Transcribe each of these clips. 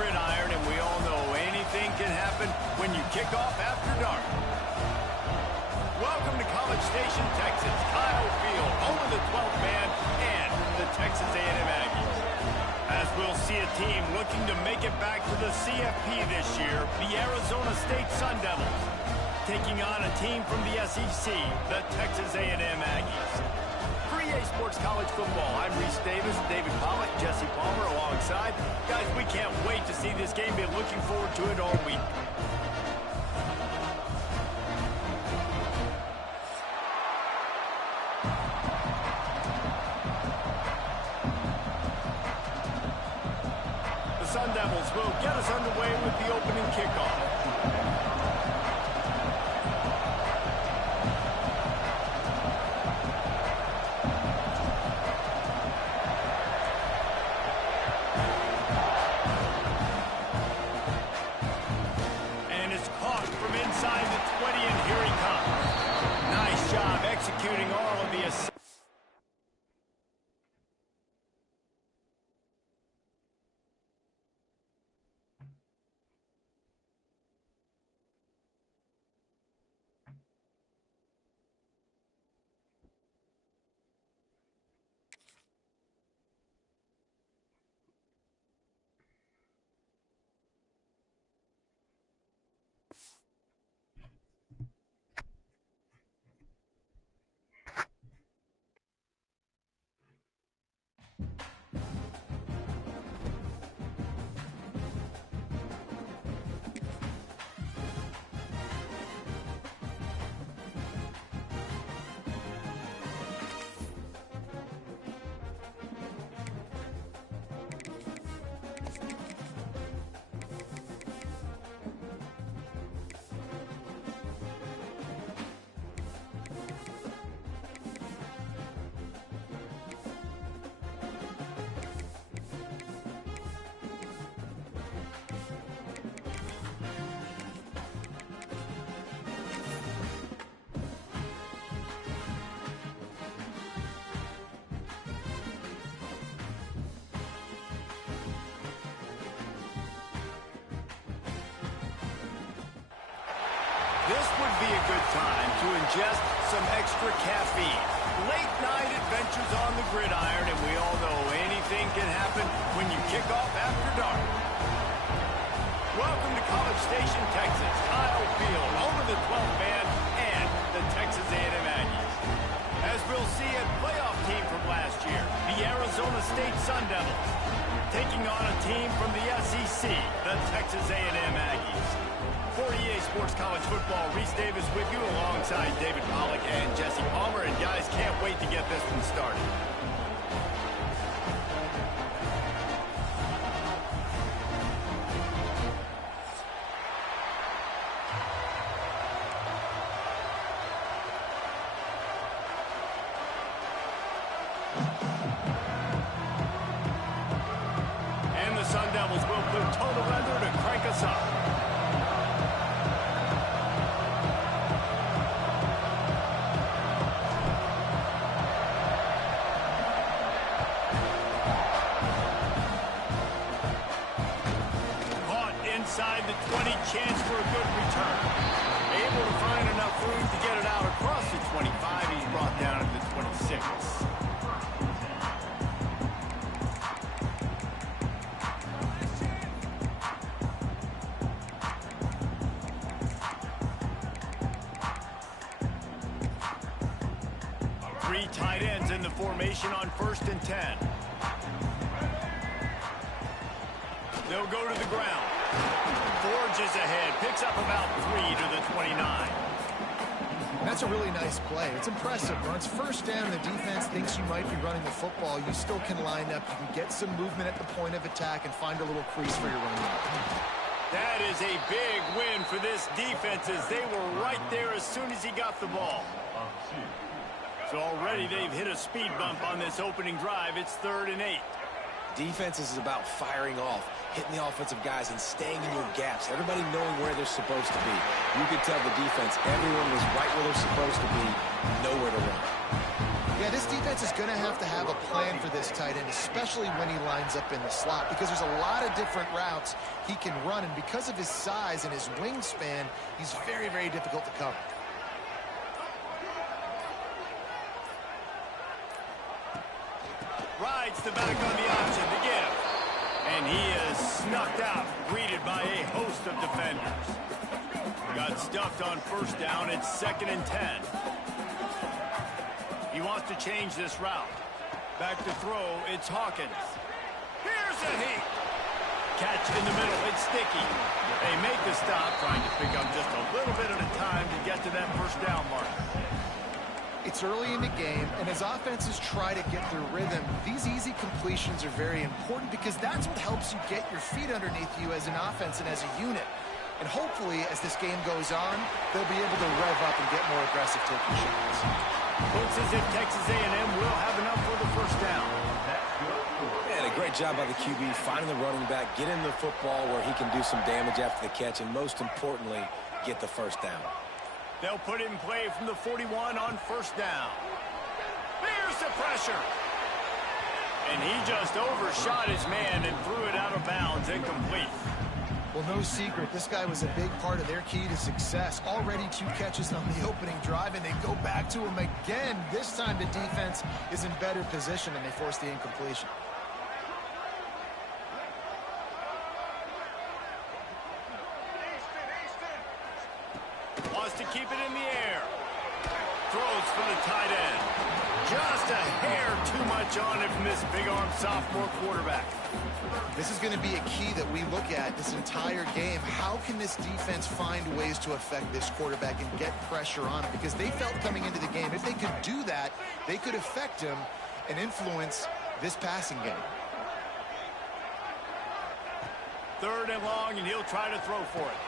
gridiron, and we all know anything can happen when you kick off after dark. Welcome to College Station, Texas, Kyle Field, home of the 12th man and the Texas A&M Aggies. As we'll see a team looking to make it back to the CFP this year, the Arizona State Sun Devils, taking on a team from the SEC, the Texas A&M Aggies. For EA Sports College Football, I'm Reese Davis, David Pollock, Jesse Palmer alongside. Guys, we can't wait to see this game. Been looking forward to it all week. The Sun Devils will get us underway with the opening kickoff. Executing all of the assignments. This would be a good time to ingest some extra caffeine. Late night adventures on the gridiron, and we all know anything can happen when you kick off after dark. Welcome to College Station, Texas, Kyle Field, home of the 12th man and the Texas A&M Aggies. As we'll see a playoff team from last year, the Arizona State Sun Devils, taking on a team from the SEC, the Texas A&M Aggies. For EA Sports College Football, Reese Davis with you alongside David Pollock and Jesse Palmer. And guys, can't wait to get this one started. And the Sun Devils will put total weather to crank us up. Inside the 20, chance for a good return. Able to find enough room to get it out across the 25. He's brought down at the 26. Three tight ends in the formation on 1st and 10. They'll go to the ground. Forges ahead, picks up about 3 to the 29. That's a really nice play. It's impressive. When it's first down, the defense thinks you might be running the football. You still can line up. You can get some movement at the point of attack and find a little crease for your running back. That is a big win for this defense as they were right there as soon as he got the ball. So already they've hit a speed bump on this opening drive. It's 3rd and 8. Defense is about firing off, hitting the offensive guys, and staying in your gaps. Everybody knowing where they're supposed to be. You could tell the defense, everyone was right where they're supposed to be, nowhere to run. Yeah, this defense is going to have a plan for this tight end, especially when he lines up in the slot, because there's a lot of different routes he can run, and because of his size and his wingspan, he's very, very difficult to cover. Rides the back on the option to give. And he is snuffed out, greeted by a host of defenders. Got stuffed on first down. It's 2nd and 10. He wants to change this route. Back to throw, it's Hawkins. Here's a heat. Catch in the middle, it's Sticky. They make the stop, trying to pick up just a little bit at a time to get to that first down mark. It's early in the game, and as offenses try to get their rhythm, these easy completions are very important because that's what helps you get your feet underneath you as an offense and as a unit. And hopefully, as this game goes on, they'll be able to rev up and get more aggressive taking shots. Looks as if Texas A&M will have enough for the first down. And a great job by the QB finding the running back, get him the football where he can do some damage after the catch, and most importantly, get the first down. They'll put it in play from the 41 on first down. There's the pressure. And he just overshot his man and threw it out of bounds, incomplete. Well, no secret, this guy was a big part of their key to success. Already 2 catches on the opening drive, and they go back to him again. This time the defense is in better position, and they force the incompletion. Wants to keep it in the air. Throws for the tight end. Just a hair too much on it from this big-arm sophomore quarterback. This is going to be a key that we look at this entire game. How can this defense find ways to affect this quarterback and get pressure on him? Because they felt coming into the game, if they could do that, they could affect him and influence this passing game. 3rd and long, and he'll try to throw for it.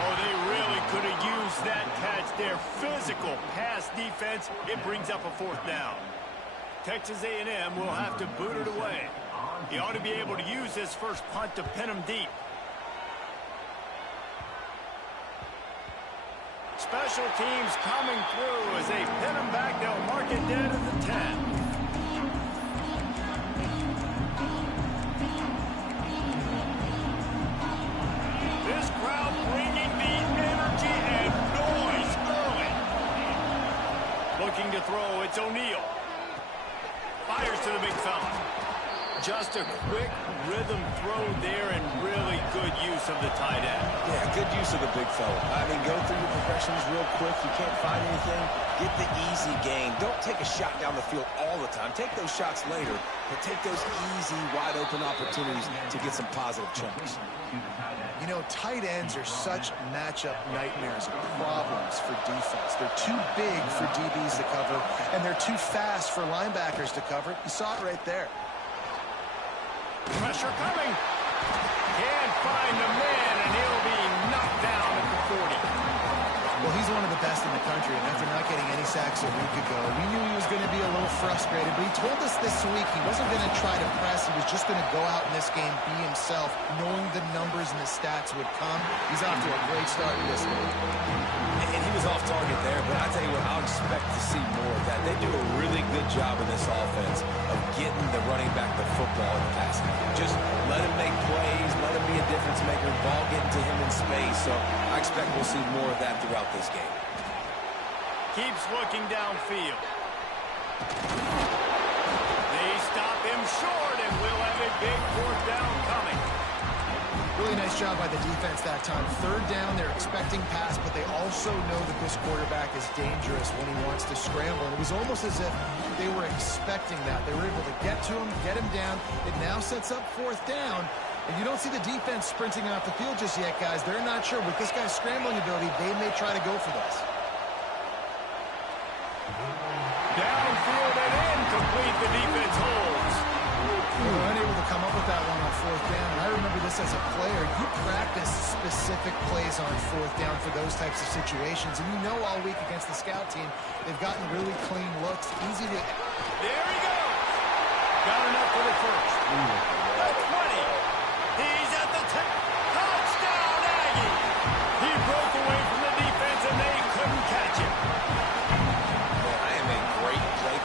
Oh, they really could have used that catch there. Physical pass defense. It brings up a 4th down. Texas A&M will have to boot it away. He ought to be able to use his first punt to pin him deep. Special teams coming through as they pin him back. They'll mark it dead at the 10. This crowd bringing the energy and noise early. Looking to throw, it's O'Neal. Fires to the big fella. Just a quick rhythm throw there and really good use of the tight end. Yeah, good use of the big fella. I mean, go through your progressions real quick. You can't find anything. Get the easy gain. Don't take a shot down the field all the time. Take those shots later, but take those easy, wide-open opportunities to get some positive chunks. You know, tight ends are such matchup nightmares and problems for defense. They're too big for DBs to cover, and they're too fast for linebackers to cover. You saw it right there. Pressure coming. Can't find the man, and he'll be knocked down at the 40. Well, he's one of the best in the country, and after not getting any sacks a week ago, we knew he was going to be a little frustrated, but he told us this week he wasn't going to try to press. He was just going to go out in this game, be himself, knowing the numbers and the stats would come. He's off to a great start in this game. And he was off target there, but I tell you what, I'll expect to see more of that. They do a really good job in this offense of getting the running back the football in the passing game. Just let him make plays, let him be a difference maker, ball getting to him in space. So I expect we'll see more of that throughout this game. Keeps looking downfield. They stop him short, and we'll have a big 4th down coming. Really nice job by the defense that time. 3rd down, they're expecting pass, but they also know that this quarterback is dangerous when he wants to scramble. And it was almost as if they were expecting that. They were able to get to him, get him down. It now sets up 4th down. And you don't see the defense sprinting off the field just yet, guys. They're not sure. With this guy's scrambling ability, they may try to go for this. Downfield and incomplete. The defense holds. They were unable to come up with that one on 4th down. And I remember this as a player. You practice specific plays on 4th down for those types of situations. And you know all week against the scout team, they've gotten really clean looks. Easy to... There he goes. Got enough for the first. At 20. He's at the 10. Touchdown, Aggie. He broke away from the defense, and they couldn't catch him. Man, I am a great play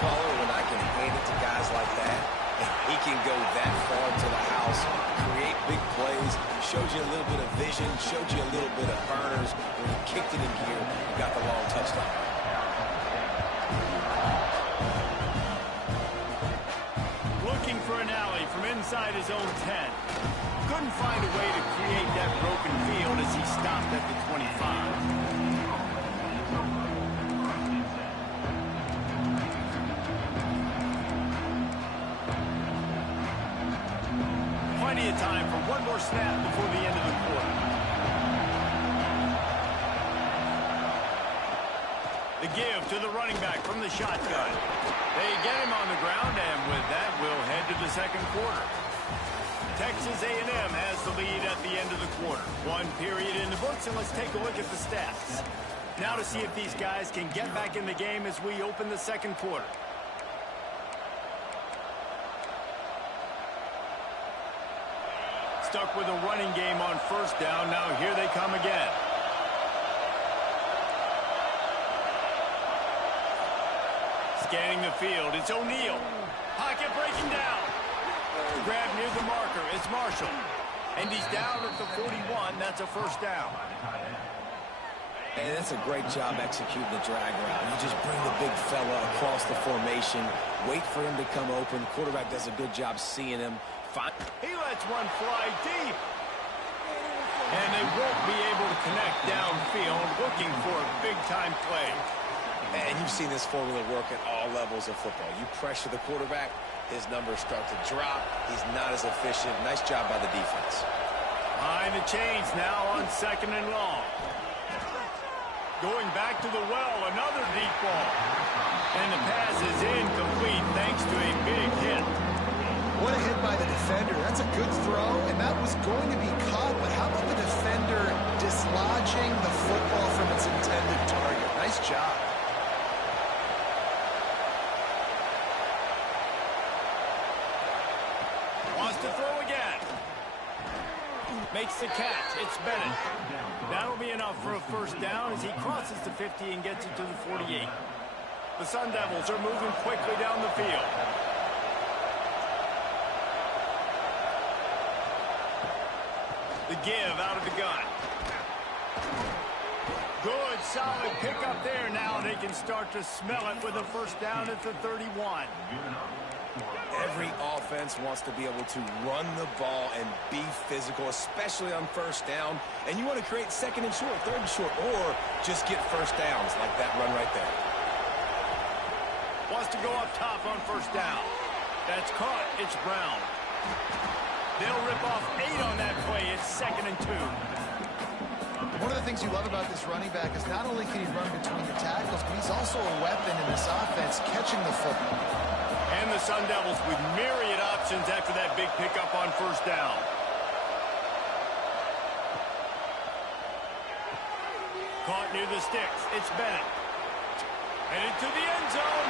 showed you a little bit of vision, showed you a little bit of burners when he kicked it in gear and got the long touchdown. Looking for an alley from inside his own 10. Couldn't find a way to create that broken field as he stopped at the 25. Plenty of time for one more snap before the end of the quarter. The give to the running back from the shotgun. They get him on the ground, and with that, we'll head to the second quarter. Texas A&M has the lead at the end of the quarter. One period in the books, and let's take a look at the stats. Now to see if these guys can get back in the game as we open the second quarter. Stuck with a running game on first down. Now here they come again. Scanning the field, it's O'Neal. Pocket breaking down. Grab near the marker, it's Marshall. And he's down at the 41, that's a first down. And that's a great job executing the drag route. You just bring the big fella across the formation, wait for him to come open. Quarterback does a good job seeing him. He lets one fly deep. And they won't be able to connect downfield, looking for a big-time play. And you've seen this formula work at all levels of football. You pressure the quarterback, his numbers start to drop. He's not as efficient. Nice job by the defense. Behind the chains now on second and long. Going back to the well, another deep ball. And the pass is incomplete thanks to a big hit. What a hit by the defender. That's a good throw, and that was going to be caught, but how about the defender dislodging the football from its intended target? Nice job. Wants to throw again. Makes the catch. It's Bennett. That'll be enough for a first down as he crosses the 50 and gets it to the 48. The Sun Devils are moving quickly down the field. The give out of the gun. Good, solid pickup there. Now they can start to smell it with a first down at the 31. Every offense wants to be able to run the ball and be physical, especially on first down. And you want to create second and short, third and short, or just get first downs like that run right there. Wants to go up top on first down. That's caught. It's Brown. They'll rip off 8 on that play. It's second and 2. One of the things you love about this running back is not only can he run between the tackles, but he's also a weapon in this offense catching the football. And the Sun Devils with myriad options after that big pickup on first down. Caught near the sticks. It's Bennett. Headed to the end zone.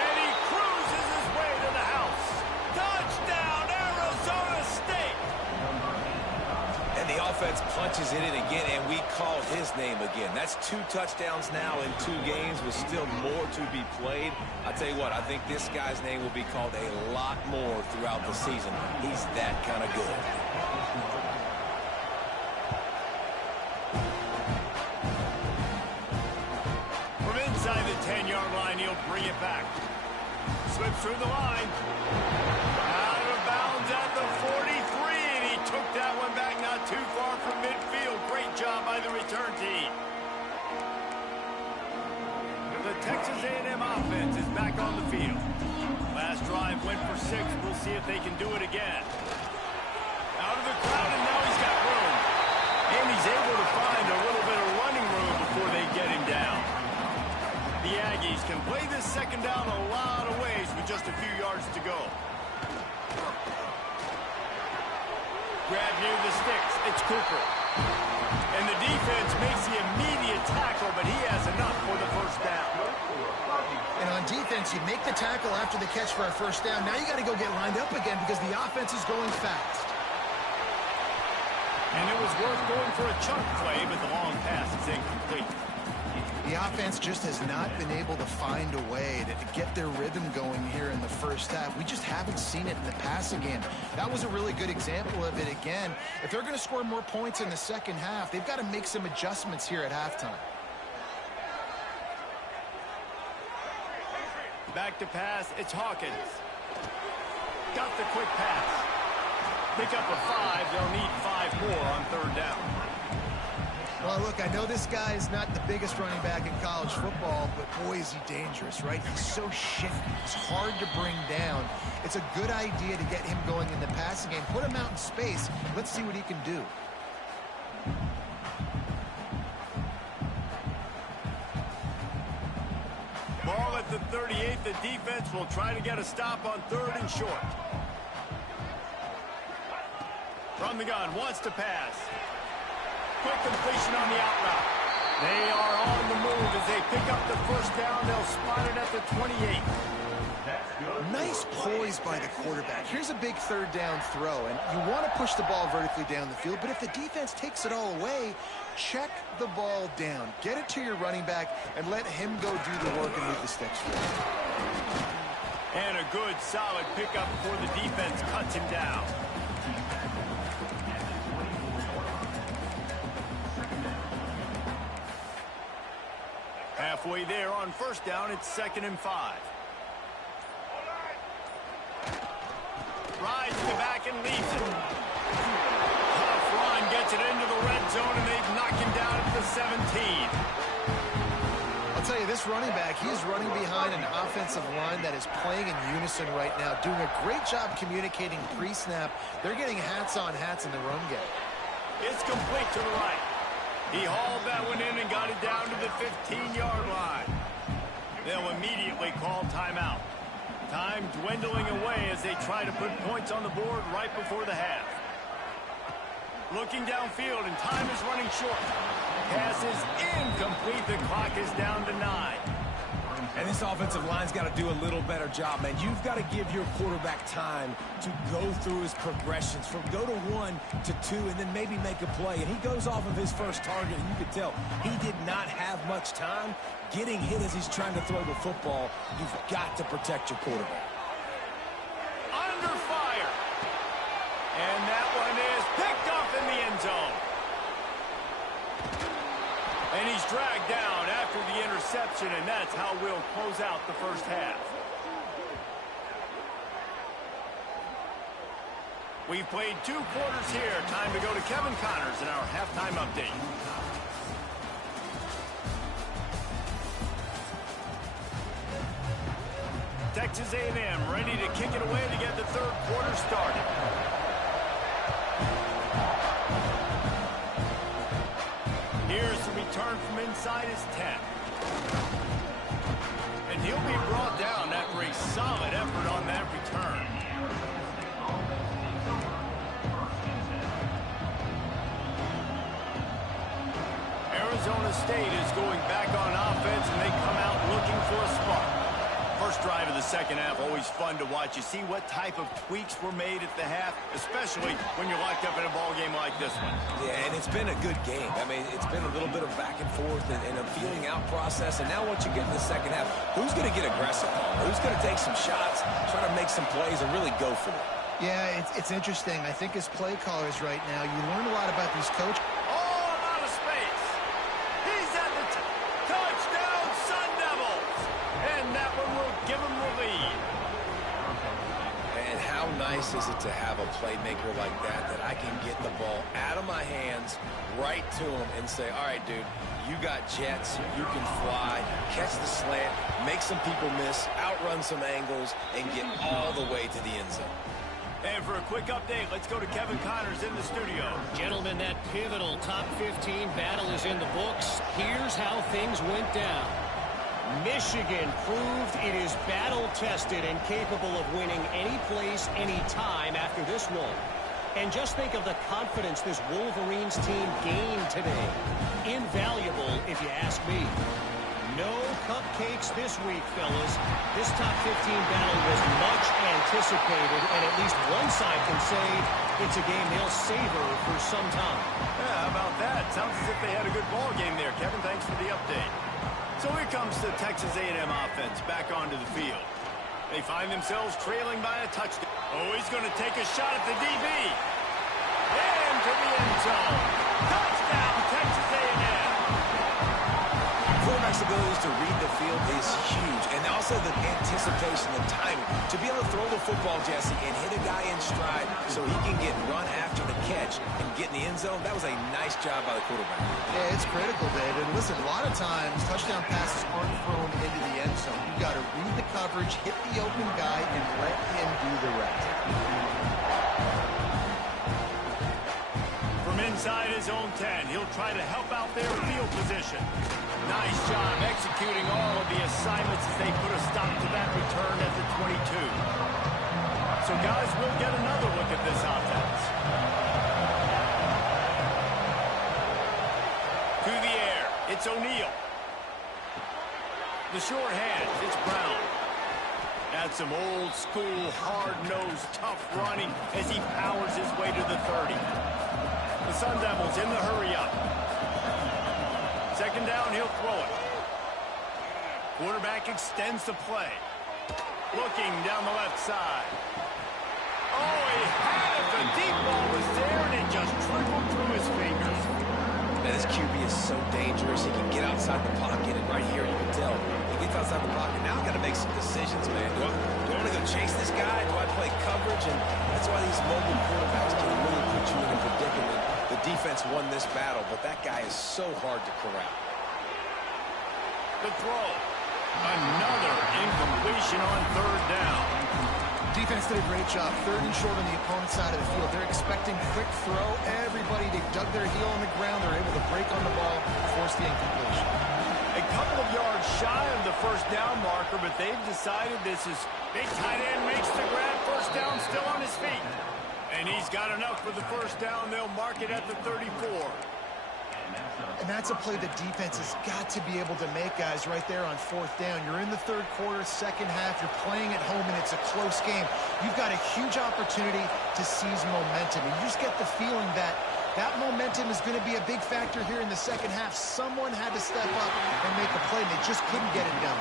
And he cruises his way to the house. Touchdown, Arizona State! And the offense punches it in again, and we call his name again. That's 2 touchdowns now in 2 games with still more to be played. I tell you what, I think this guy's name will be called a lot more throughout the season. He's that kind of good. From inside the 10-yard line, he'll bring it back. Slips through the line. Out of bounds at the 43, and he took that one back not too far from midfield. Great job by the return team. The Texas A&M offense is back on the field. Last drive went for 6. We'll see if they can do it again. Out of the crowd, and now he's got room. And he's able to find a little bit of running room before they get him down. The Aggies can play this second down a lot of ways with just a few yards to go. Grab near the sticks. It's Cooper. And the defense makes the immediate tackle, but he has enough for the first down. And on defense, you make the tackle after the catch for a first down. Now you got to go get lined up again because the offense is going fast. And it was worth going for a chunk play, but the long pass is incomplete. The offense just has not been able to find a way to get their rhythm going here in the first half. We just haven't seen it in the passing game. That was a really good example of it again. If they're going to score more points in the second half, they've got to make some adjustments here at halftime. Back to pass, it's Hawkins. Got the quick pass. Pick up a 5, they'll need 5 more on third down. Well, look, I know this guy is not the biggest running back in college football, but boy, is he dangerous, right? He's so shifty. He's hard to bring down. It's a good idea to get him going in the passing game. Put him out in space. Let's see what he can do. Ball at the 38. The defense will try to get a stop on third and short. From the gun, wants to pass. Quick completion on the out route. They are on the move as they pick up the first down. They'll spot it at the 28. Nice poise by the quarterback. Here's a big third down throw, and you want to push the ball vertically down the field, but if the defense takes it all away, check the ball down. Get it to your running back and let him go do the work and move the sticks for you. And a good, solid pickup before the defense cuts him down. Halfway there on first down, it's 2nd and 5. Rides to back and leaves it. Tough run gets it into the red zone, and they've knocked him down at the 17. I'll tell you, this running back, he is running behind an offensive line that is playing in unison right now, doing a great job communicating pre-snap. They're getting hats on hats in the run game. It's complete to the right. He hauled that one in and got it down to the 15-yard line. They'll immediately call timeout. Time dwindling away as they try to put points on the board right before the half. Looking downfield, and time is running short. Pass is incomplete. The clock is down to 9. And this offensive line's got to do a little better job, man. You've got to give your quarterback time to go through his progressions from go to 1 to 2 and then maybe make a play. And he goes off of his first target, and you can tell he did not have much time getting hit as he's trying to throw the football. You've got to protect your quarterback. Under fire. And that one is picked off in the end zone. And he's dragged down after the interception, and that's how we'll close out the first half. We've played 2 quarters here. Time to go to Kevin Connors in our halftime update. Texas A&M ready to kick it away to get the third quarter started. Here's the return from inside his 10. And he'll be brought down after a solid effort on that return. Arizona State is going back on offense, and they come out looking for a spark. First drive of the second half, always fun to watch. You see what type of tweaks were made at the half, especially when you're locked up in a ball game like this one. Yeah, and it's been a good game. I mean, it's been a little bit of back and forth and a feeling out process. And now what you get in the second half, who's going to get aggressive? Who's going to take some shots, try to make some plays, and really go for it? Yeah, it's interesting. I think as play callers right now, you learn a lot about these coaches. Nice is it to have a playmaker like that I can get the ball out of my hands right to him and say, all right, dude, you got jets, you can fly, catch the slant, make some people miss, outrun some angles, and get all the way to the end zone. And for a quick update, let's go to Kevin Connors in the studio. Gentlemen, that pivotal top 15 battle is in the books. Here's how things went down. Michigan proved it is battle-tested and capable of winning any place, any time after this one. And just think of the confidence this Wolverines team gained today. Invaluable, if you ask me. No cupcakes this week, fellas. This top 15 battle was much anticipated, and at least one side can say it's a game they'll savor for some time. Yeah, how about that? Sounds as if they had a good ball game there, Kevin. Thanks for the update. So here comes the Texas A&M offense back onto the field. They find themselves trailing by a touchdown. Oh, he's going to take a shot at the DB. Into the end zone. Touchdown, Texas A&M. Quarterback's abilities to read the field is huge, and also the anticipation, the timing. To be able to throw the football, Jesse, and hit a guy in stride so he can get run after the catch and get in the end zone, that was a nice job by the quarterback. Yeah, it's critical, David. Listen, a lot of times touchdown passes aren't thrown into the end zone. You've got to read the coverage, hit the open guy, and let him do the rest. From inside his own 10, he'll try to help out their field position. Nice job executing all of the assignments as they put a stop to that return at the 22. So, guys, we'll get another look at this offense. To the air, it's O'Neal. The short hands, it's Brown. That's some old-school, hard-nosed, tough running as he powers his way to the 30. The Sun Devils in the hurry-up. Second down, he'll throw it. Quarterback extends the play. Looking down the left side. Oh, he had it. The deep ball was there, and it just trickled through his fingers. Man, this QB is so dangerous. He can get outside the pocket, and right here you can tell he gets outside the pocket. Now I've got to make some decisions, man. Do I want to go chase this guy? Do I play coverage? And that's why these mobile quarterbacks can really put you in a predicament. The defense won this battle, but that guy is so hard to corral. The throw. Another incompletion on third down. Defense did a great job. Third and short on the opponent's side of the field. They're expecting quick throw. Everybody, they dug their heel on the ground. They're able to break on the ball, force the incompletion. A couple of yards shy of the first down marker, but they've decided this is big tight end makes the grab. First down, still on his feet. And he's got enough for the first down. They'll mark it at the 34. And that's a play the defense has got to be able to make, guys, right there on fourth down. You're in the third quarter, second half. You're playing at home, and it's a close game. You've got a huge opportunity to seize momentum. And you just get the feeling that that momentum is going to be a big factor here in the second half. Someone had to step up and make a play, and they just couldn't get it done.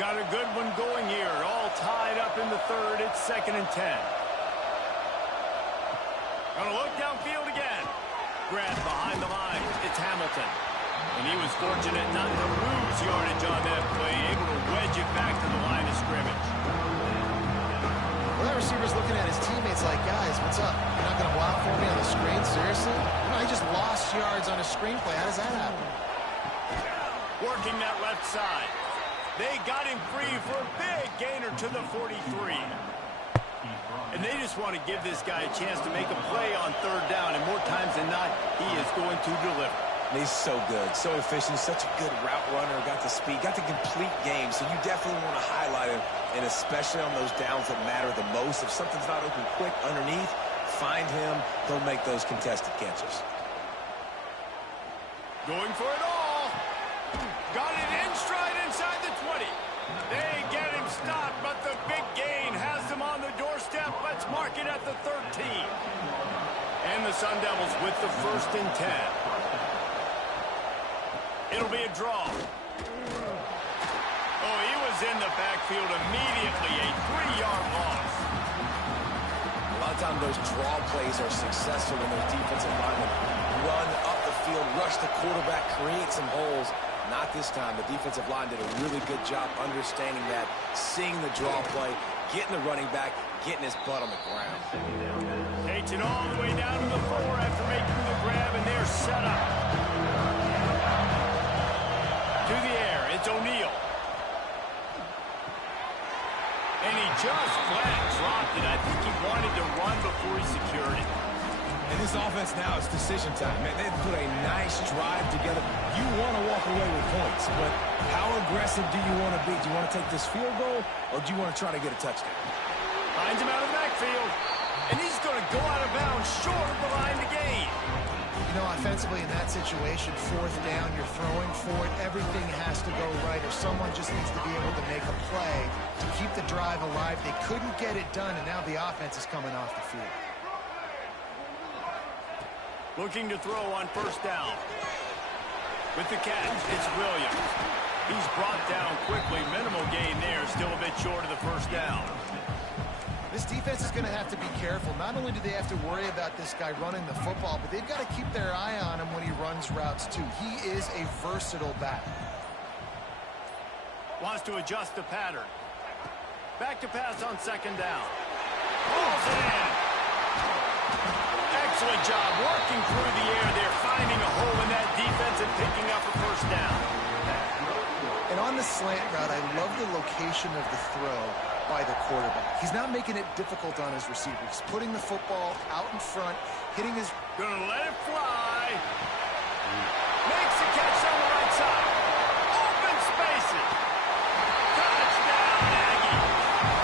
Got a good one going here. All tied up in the third. It's 2nd and 10. Gonna look downfield again. Grab behind the line. It's Hamilton. And he was fortunate not to lose yardage on that play. Able to wedge it back to the line of scrimmage. Well, that receiver's looking at his teammates like, guys, what's up? You're not gonna block for me on the screen? Seriously? No, he just lost yards on a screen play. How does that happen? Working that left side. They got him free for a big gainer to the 43. And they just want to give this guy a chance to make a play on third down. And more times than not, he is going to deliver. And he's so good, so efficient, such a good route runner, got the speed, got the complete game. So you definitely want to highlight him, and especially on those downs that matter the most. If something's not open quick underneath, find him. He'll make those contested catches. Going for it all. Got it in stride inside the 20. They get him stopped, but the big gain has them on the doorstep. Let's mark it at the 13. And the Sun Devils with the 1st and 10. It'll be a draw. Oh, he was in the backfield immediately. A 3-yard loss. A lot of times those draw plays are successful when those defensive linemen run up the field, rush the quarterback, create some holes. Not this time. The defensive line did a really good job understanding that, seeing the draw play, getting the running back, getting his butt on the ground. Takes it all the way down to the 4 after making the grab, and they're set up. To the air, it's O'Neal. And he just flat dropped it. I think he wanted to run before he secured it. And this offense now is decision time. Man, they've put a nice drive together. You want to walk away with points, but how aggressive do you want to be? Do you want to take this field goal, or do you want to try to get a touchdown? Finds him out of the backfield. And he's going to go out of bounds short of the line to gain. You know, offensively in that situation, fourth down, you're throwing for it. Everything has to go right, or someone just needs to be able to make a play to keep the drive alive. They couldn't get it done, and now the offense is coming off the field. Looking to throw on first down. With the catch, it's Williams. He's brought down quickly. Minimal gain there, still a bit short of the first down. This defense is going to have to be careful. Not only do they have to worry about this guy running the football, but they've got to keep their eye on him when he runs routes, too. He is a versatile back. Wants to adjust the pattern. Back to pass on second down. Pulls it in. Excellent job working through the air there, finding a hole in that defense and picking up a first down. And on the slant route, I love the location of the throw by the quarterback. He's not making it difficult on his receiver. He's putting the football out in front, hitting his... Gonna let it fly. Makes the catch on the right side. Open spaces. Touchdown, Aggie.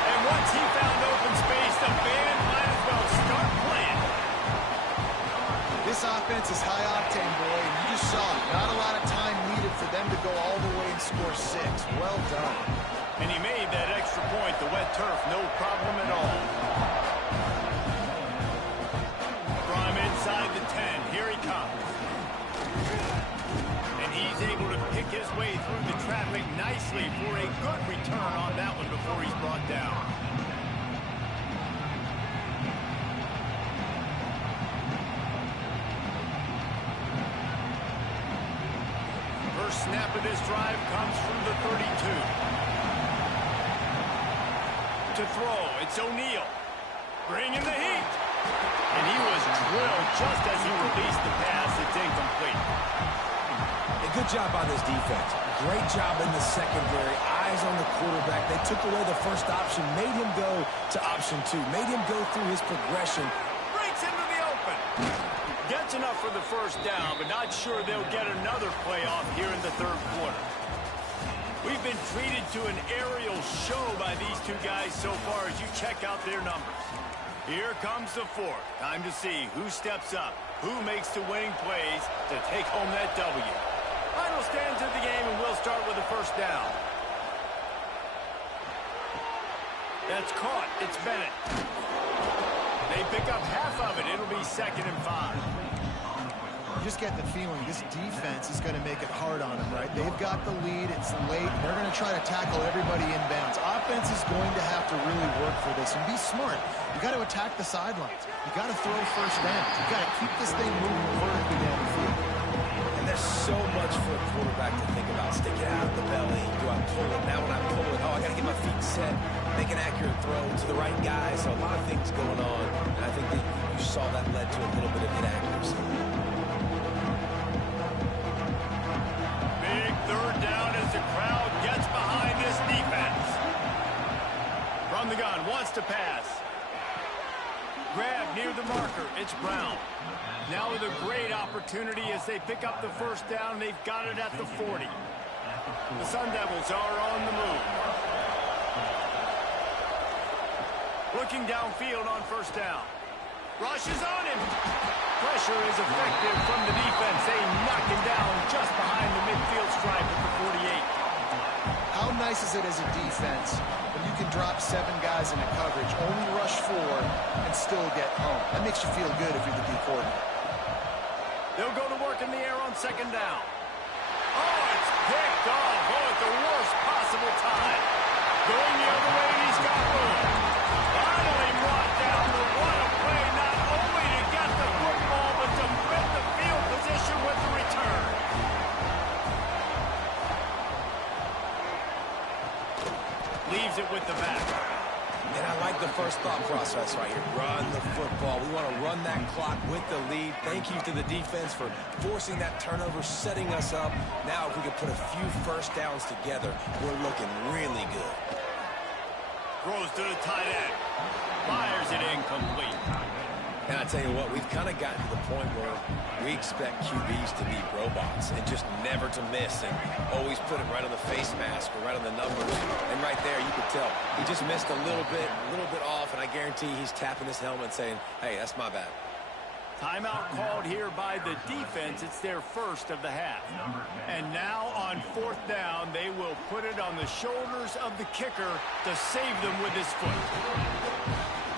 And once he found open space, the band might as well start playing. This offense is high octane, boy, and you just saw it. Not a lot of time needed for them to go all the way and score 6. Well done. And he made that extra point, the wet turf, no problem at all. From inside the 10, here he comes. And he's able to pick his way through the traffic nicely for a good return on that one before he's brought down. First snap of this drive comes from the 32. To throw, it's O'Neal. Bringing the heat. And he was drilled just as he released the pass. It's incomplete. A good job by this defense. Great job in the secondary. Eyes on the quarterback. They took away the first option, made him go to option 2, made him go through his progression. Breaks into the open. Gets enough for the first down, but not sure they'll get another playoff here in the third quarter. We've been treated to an aerial show by these two guys so far as you check out their numbers. Here comes the fourth. Time to see who steps up, who makes the winning plays to take home that W. Final stands of the game, and we'll start with the first down. That's caught. It's Bennett. They pick up half of it. It'll be 2nd and 5. You just get the feeling this defense is going to make it hard on them, right? They've got the lead. It's late. They're going to try to tackle everybody inbounds. Offense is going to have to really work for this and be smart. You got to attack the sidelines. You got to throw first down. You got to keep this thing moving vertically down the field. And there's so much for a quarterback to think about. Stick it out of the belly. Do I pull it? Now when I pull it, I got to get my feet set, make an accurate throw to the right guy. So a lot of things going on. And I think that you saw that led to a little bit of inaccuracy. Third down as the crowd gets behind this defense. From the gun, wants to pass. Grab near the marker, it's Brown. Now with a great opportunity as they pick up the first down. They've got it at the 40. The Sun Devils are on the move. Looking downfield on first down. Rushes on him. Pressure is effective from the defense. They knock him down just behind the midfield stripe at the 48. How nice is it as a defense when you can drop 7 guys in a coverage, only rush 4, and still get home? That makes you feel good if you're the D coordinator. They'll go to work in the air on second down. Oh, it's picked off. Oh, at the worst possible time. Going the other way, and he's got room. Finally brought down the what a play, not only to get the football, but to flip the field position with the return. Leaves it with the back. And I like the first thought process right here. Run the football. We want to run that clock with the lead. Thank you to the defense for forcing that turnover, setting us up. Now if we could put a few first downs together, we're looking really good. Throws to the tight end. Fires it incomplete. And I tell you what, we've kind of gotten to the point where we expect QBs to be robots and just never to miss and always put it right on the face mask or right on the numbers. And right there, you could tell he just missed a little bit off, and I guarantee he's tapping his helmet saying, hey, that's my bad. Timeout called here by the defense. It's their first of the half. And now on fourth down, they will put it on the shoulders of the kicker to save them with his foot.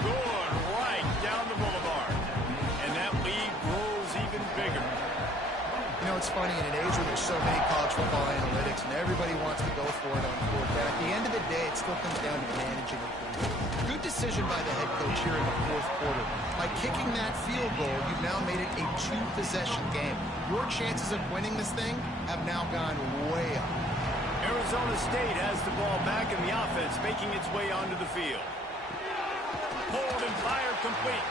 Good right down the boulevard. And that lead grows even bigger. You know, it's funny, in an age where there's so many college football analytics and everybody wants to go for it on fourth down, at the end of the day, it still comes down to managing it. Good decision by the head coach here in the fourth quarter. By kicking that field goal, you've now made it a two-possession game. Your chances of winning this thing have now gone way up. Arizona State has the ball back in the offense, making its way onto the field. Pulled and fired complete.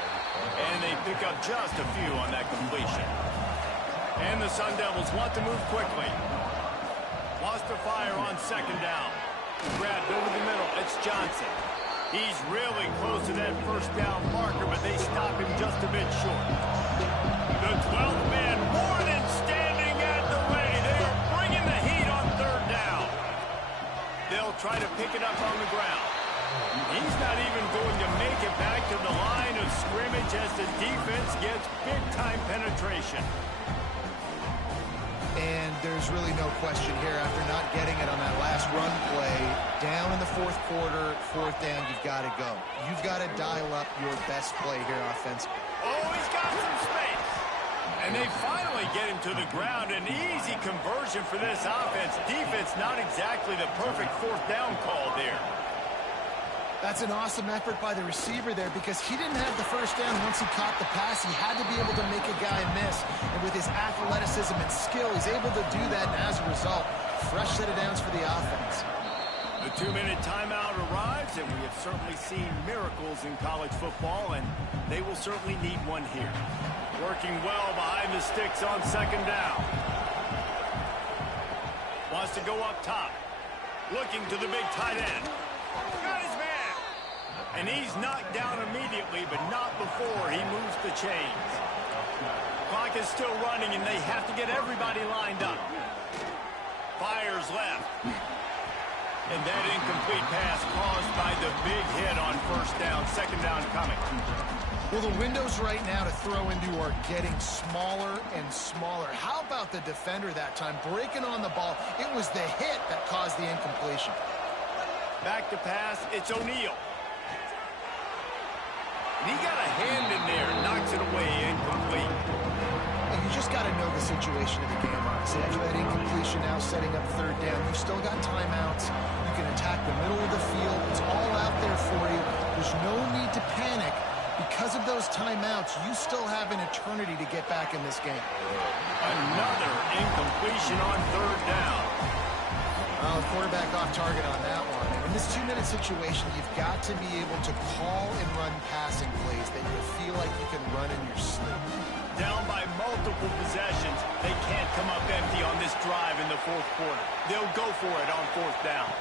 And they pick up just a few on that completion. And the Sun Devils want to move quickly. Wants to fire on second down. Grabbed over the middle. It's Johnson. He's really close to that first down marker, but they stop him just a bit short. The 12th man more than standing at the ready. They are bringing the heat on third down. They'll try to pick it up on the ground. He's not even going to make it back to the line of scrimmage as the defense gets big-time penetration. And there's really no question here, after not getting it on that last run play, down in the fourth quarter, fourth down, you've got to go. You've got to dial up your best play here offensively. Oh, he's got some space. And they finally get him to the ground. An easy conversion for this offense. Defense, not exactly the perfect fourth down call there. That's an awesome effort by the receiver there, because he didn't have the first down once he caught the pass. He had to be able to make a guy miss. And with his athleticism and skill, he's able to do that. And as a result, fresh set of downs for the offense. The 2-minute timeout arrives, and we have certainly seen miracles in college football, and they will certainly need one here. Working well behind the sticks on second down. Wants to go up top. Looking to the big tight end. Got his man. And he's knocked down immediately, but not before he moves the chains. Clock is still running, and they have to get everybody lined up. Fires left. And that incomplete pass caused by the big hit on first down. Second down coming. Well, the windows right now to throw into are getting smaller and smaller. How about the defender that time breaking on the ball? It was the hit that caused the incompletion. Back to pass. It's O'Neal. He got a hand in there, knocks it away, incomplete. And you just got to know the situation of the game, honestly. After that incompletion, now setting up third down, you've still got timeouts. You can attack the middle of the field. It's all out there for you. There's no need to panic. Because of those timeouts, you still have an eternity to get back in this game. Another incompletion on third down. Well, the quarterback off target on that one. And in this 2-minute situation, you've got to be able to call and run passing plays that you feel like you can run in your sleep. Down by multiple possessions, they can't come up empty on this drive in the fourth quarter. They'll go for it on fourth down.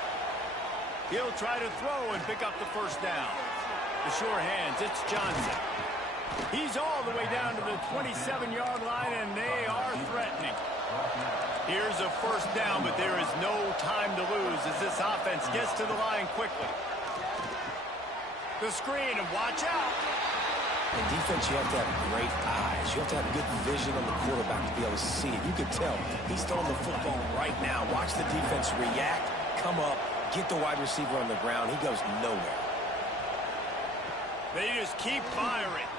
He'll try to throw and pick up the first down. The sure hands, it's Johnson. He's all the way down to the 27-yard line, and they are threatening. Here's a first down, but there is no time to lose as this offense gets to the line quickly. The screen, and watch out. In defense, you have to have great eyes. You have to have good vision on the quarterback to be able to see it. You could tell he's throwing the football right now. Watch the defense react, come up, get the wide receiver on the ground. He goes nowhere. They just keep firing.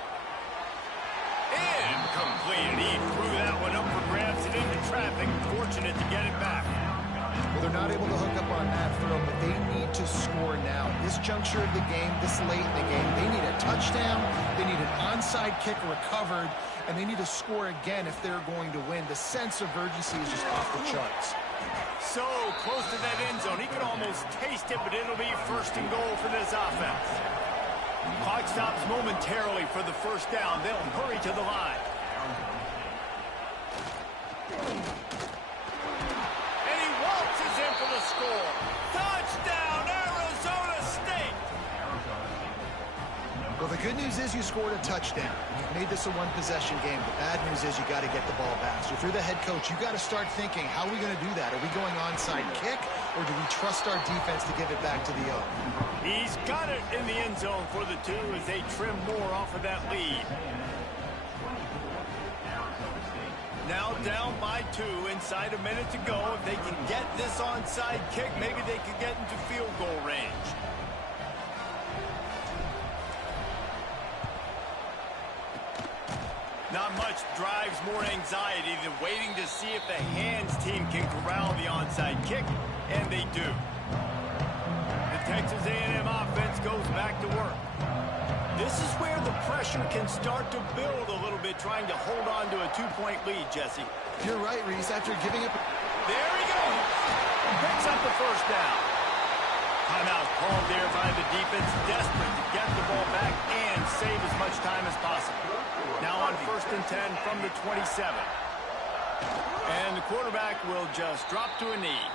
Incomplete. He threw that one up for grabs and into traffic. Fortunate to get it back. Well, they're not able to hook up on that throw, but they need to score now. This juncture of the game, this late in the game, they need a touchdown, they need an onside kick recovered, and they need to score again if they're going to win. The sense of urgency is just off the charts. So close to that end zone. He could almost taste it, but it'll be first and goal for this offense. Clock stops momentarily for the first down. They'll hurry to the line. And he waltzes in for the score. Touchdown, Arizona State! Well, the good news is you scored a touchdown. You've made this a one-possession game. The bad news is you got to get the ball back. So if you're the head coach, you got to start thinking, how are we going to do that? Are we going onside kick, or do we trust our defense to give it back to the O? He's got it in the end zone for the 2 as they trim more off of that lead. Now down by 2, inside a minute to go. If they can get this onside kick, maybe they could get into field goal range. Not much drives more anxiety than waiting to see if the hands team can corral the onside kick, and they do. The Texas A&M offense goes back to work. This is where the pressure can start to build a little bit, trying to hold on to a 2-point lead, Jesse. You're right, Reese. After giving up... There he goes. Picks up the first down. Timeout called there by the defense, desperate to get the ball back and save as much time as possible. Now on 1st and 10 from the 27. And the quarterback will just drop to a knee.